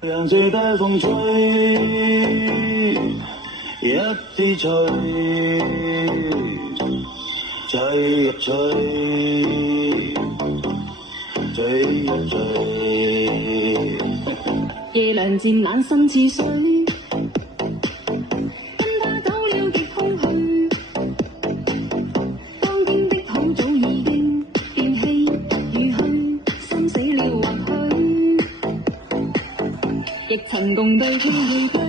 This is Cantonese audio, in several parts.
讓這的風吹，一支吹，吹入吹，吹入吹。夜涼漸冷心似水，跟他走了極空虛。當天的好早已經變氣與虛，心死了或許，亦曾共對天氣對。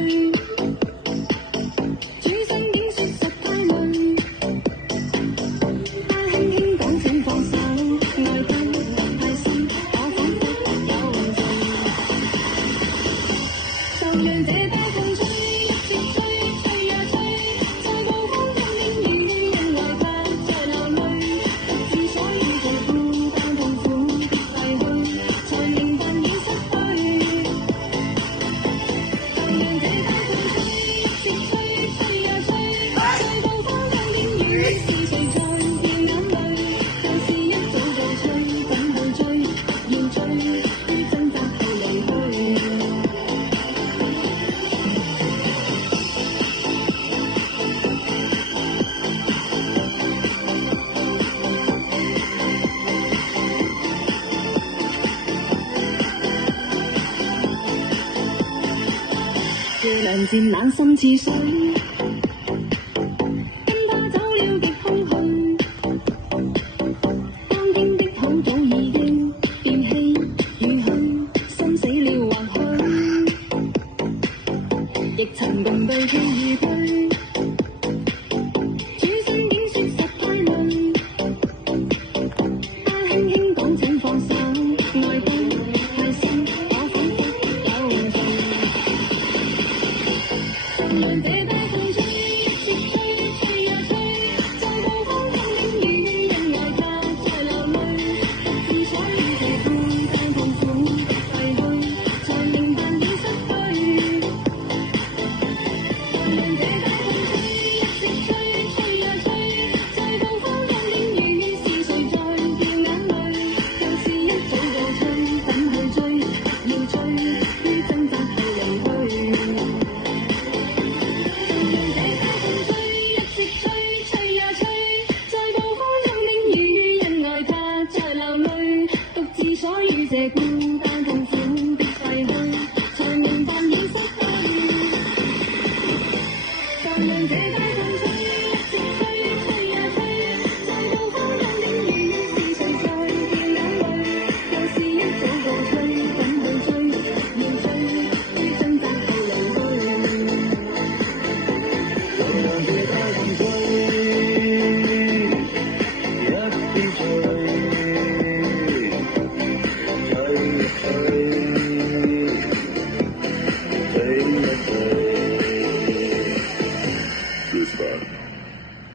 主聲竟說實太累，他輕輕講請放手，愛得太深，我彷彿有罪。就讓這的風吹，一直吹，吹呀吹，在暴風中點雨，因為怕在流淚，之所以最孤單痛苦的逝去，才明白已失去。就讓這的風吹，一直吹，吹呀吹，在暴風中點雨，是誰在掉眼淚？就是一早就吹，怎去追？要追，於掙扎後離去。夜涼漸冷心似水，跟他走了極空虛。當天的好早已經變氣與虛，心死了或許，亦曾共對天與對。主聲竟說實太累，他輕輕講請放手，愛得太深，我彷彿有罪。就讓這的風吹，一直吹，吹呀吹，在暴風中點雨，因為怕在流淚，之所以這孤單痛苦的逝去，才明白已失去。就讓這的風吹，一直吹，吹呀吹，在暴風中點雨，是誰在掉眼淚？就是一早就吹，怎去追？要追，於掙扎後離去。所以這孤單痛苦的逝去，才明白已失去。就讓這的風吹，一直吹，吹呀吹，在暴風中點雨，是誰在掉眼淚？就是一早就吹，怎去追？要追，於掙扎後離去。就讓這的風吹，一支吹。Hey